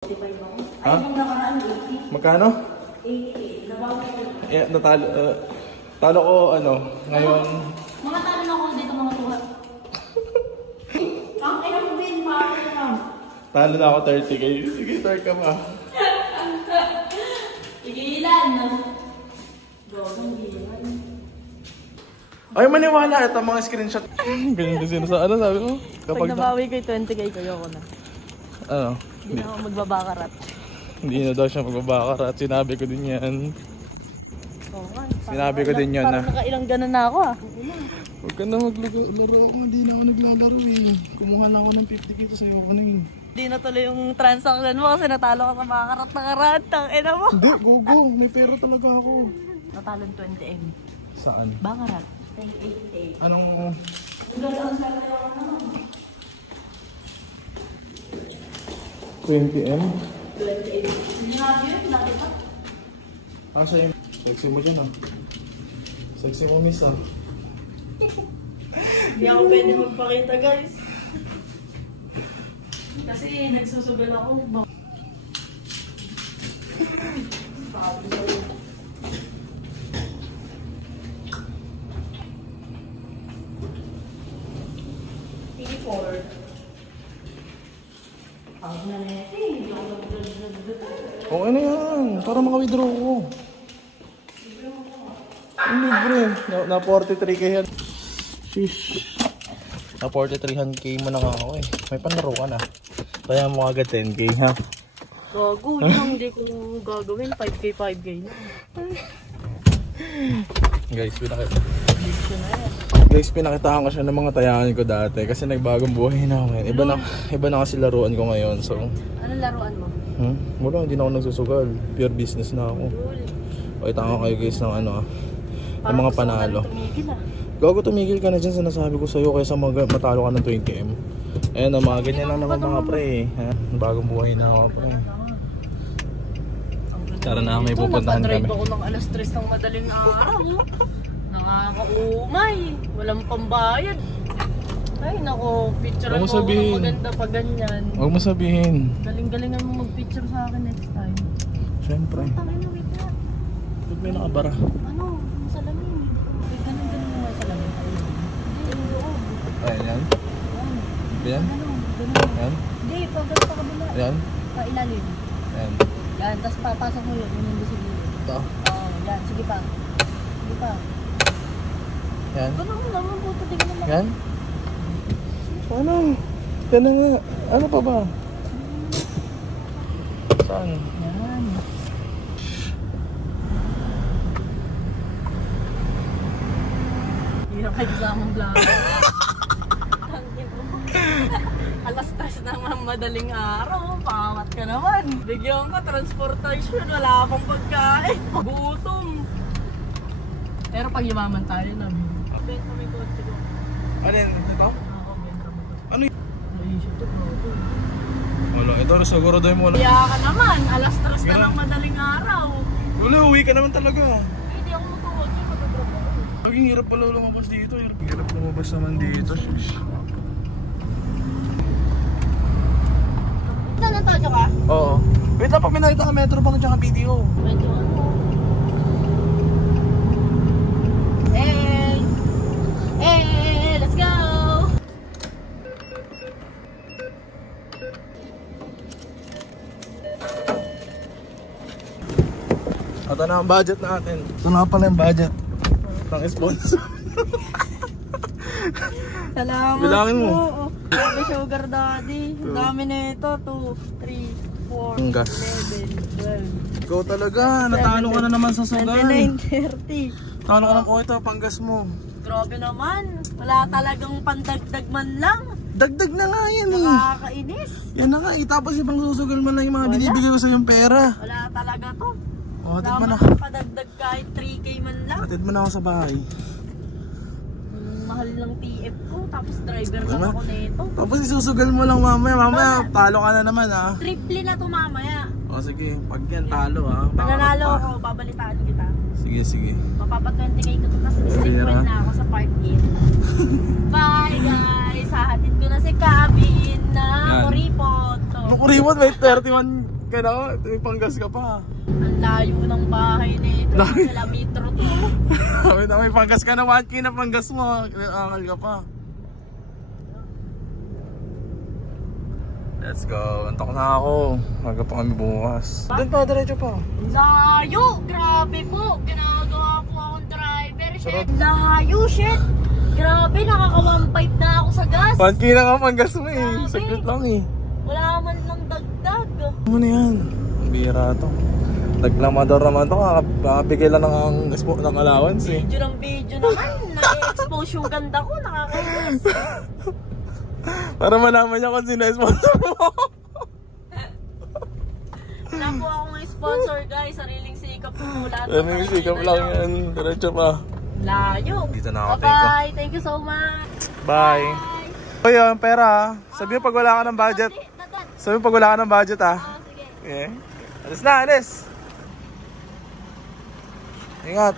Ha? Magkano? 88. Nabawi ko. Yeah, natalo. Talo ko ano, ngayon. Mga talo na ako dito mga tuhat. Ang ina mo din, maaari lang. Talo na ako 30k. Sige, start ka pa. Tigilan. Gawang gilan. Ay, maniwala. Ito mga screenshot. Ganyan din sa ano, sabi ko. Pag nabawi ko 20k, kayo ko na. Ano? Hindi na ako magbabakarat. Hindi na daw siya magbabakarat. Sinabi ko din yan. Oo nga. Sinabi ko din yun na. Parang nakailang ganun na ako ah. Huwag ka na maglaro ako. Hindi na ako naglalaro eh. Kumuha na ako ng 50k to sa'yo ko na eh. Hindi na tuloy yung transaction mo kasi natalo ka sa bakarat na karat. Ang ina mo. Hindi, go. May pera talaga ako. Natalo 20M. Saan? Bakarat. 1088. Anong... Ang sabi ko naman. 20M? 28. Hindi nga yun, nakita. Ah, sa'yo. Sexy mo dyan ah. Sexy mo miss ah. Hindi ako pwede magpakita guys. Kasi nagsusugal ako. Sabi sa'yo. P4. Pag na nete, hindi ako Okay na yan. Para maka-withdraw ko. Ang libre. Na 43k yan. Sheesh. Na 43k mo na nga ako eh. May panlaro ka na. Kaya mo agad 10k ha. gago lang, hindi ko gagawin. 5k, 5k na. Guys, pinakitaan ko siya ng mga tayangan ko dati. Kasi nagbagong buhay na ako ngayon. Iba na kasi laruan ko ngayon. So, anong laruan mo? Wala, hindi na ako nagsusugal. Pure business na ako. Pakita ko kayo guys ng ano ng mga panalo. Gago, tumigil ka na dyan, sinasabi ko sa'yo kaysa matalo ka ng 20M. Ayan, mga ganyan lang naman mga pre. Bagong buhay na ako pre. Tara na, may pupuntahan kami. Nakadrive ako ng alas 3 ng madaling araw. Nakakaumay. Walang pambayad. Ay nako, picture mo ako ng maganda pa ganyan. Huwag mo sabihin. Galing-galingan mo mag-picture sa akin next time. Siyempre. Tangin na, wait na. Ba't may nakabara? Ano? Salamin. Wait, galing-galing mo may salamin. Yung loob. Ayan yan? Ayan? Ganun. Ayan? Hindi, pagkat pa kabila. Ayan? Pailalim. Ayan? Yan, tapos papasok mo yun. Yun yung gusto mo. Ito? Oo, yan. Sige pa. Sige pa. Ayan? Ganun mo naman, puto. Tingnan naman. Ayan? Ano? Yan na nga. Ano pa ba? Saan? Yan. Hirap kayo sa among vlog. Alas 3 naman madaling araw. Pawat ka naman. Bigyan ka transportation. Wala pang pagkain. Gutom. Pero pag yumaman tayo na. Benta may kotse ko. Ano yan? Ito? Oo, benta mo. Ano yun? Naisip to bro. Wala, ito siguro daw mo. Kaya ka naman. Alas 3 na ng madaling araw. Wala, uwi ka naman talaga. Hindi ako magkakotse. Matadrop ako. Naging hirap pala lumabas dito. Hirap lumabas naman dito. Saan ang tayo ka? Oo. Wait lang, pag may nakita ka Metro Bank at saka BDO. Medyo ano? Hey! Hey! Let's go! Ito na ang budget natin. Ito na pala yung budget ng sponsor. Salamat Bilangin mo. po. Sabi Sugar Daddy. Ang dami na ito. 2, 3, 4, Gas. 11, 12. Ikaw talaga, natalo ka na naman sa sugal. 29, 30. Talo ka ng ito, panggas mo. Grabe naman. Wala talagang pandagdag man lang. Dagdag na nga yan eh. Nakakainis. Yan na nga eh. Tapos ibang susugal mo lang yung mga binibigay ko sa yung pera. Wala talaga to. O, hatid mo na. Dapat padagdag kahit 3K man lang. Hatid mo na ako sa bahay. Mahal ng TF ko. Tapos driver lang ako nito. Tapos isusugal mo lang mamaya. Mamaya, talo ka na naman ha. Triple na to mamaya. O sige, pag yan talo ha. Pag nanalo ako, babalitaan kita. Sige, sige. Mapapa 20K ko to. Tapos stick point na ako sa part 8. Bye guys! Hahatid ko na si Kabin na Moripoto. Kuripot, may 31 ka na, may panggas ka pa. Ang layo ng bahay nito. Kilometro to. May panggas ka na, 1K na panggas mo. Angal ka pa. Let's go. Antok na ako. Maga pa kami bukas. Doon pa, diretso pa. Layo! Grabe po! Ginagawa po akong driver. Shit! Layo! Shit! Grabe! Nakaka-1.5 na ako sa gas. 1K na nga panggas mo eh. Saglit lang eh. Wala man lang dagdag. Ano na yan? Ang bira to. Naglamador naman to. Kakabigay lang ng allowance eh. Video ng video naman. Nag-expose yung ganda ko. Nakakainis. Para malaman niya kung sino sponsor mo. Wala po akong sponsor guys. Sariling sikap po lahat. Sariling sikap lang yan. Diretso pa. Layo. Dito na ako. Bye. Thank you so much. Bye. O yun, pera. Sabi mo pag wala ka ng budget. Sabi mo pag wala ka ng budget ah. Sige. Okay. Alis na, alis. Ingat.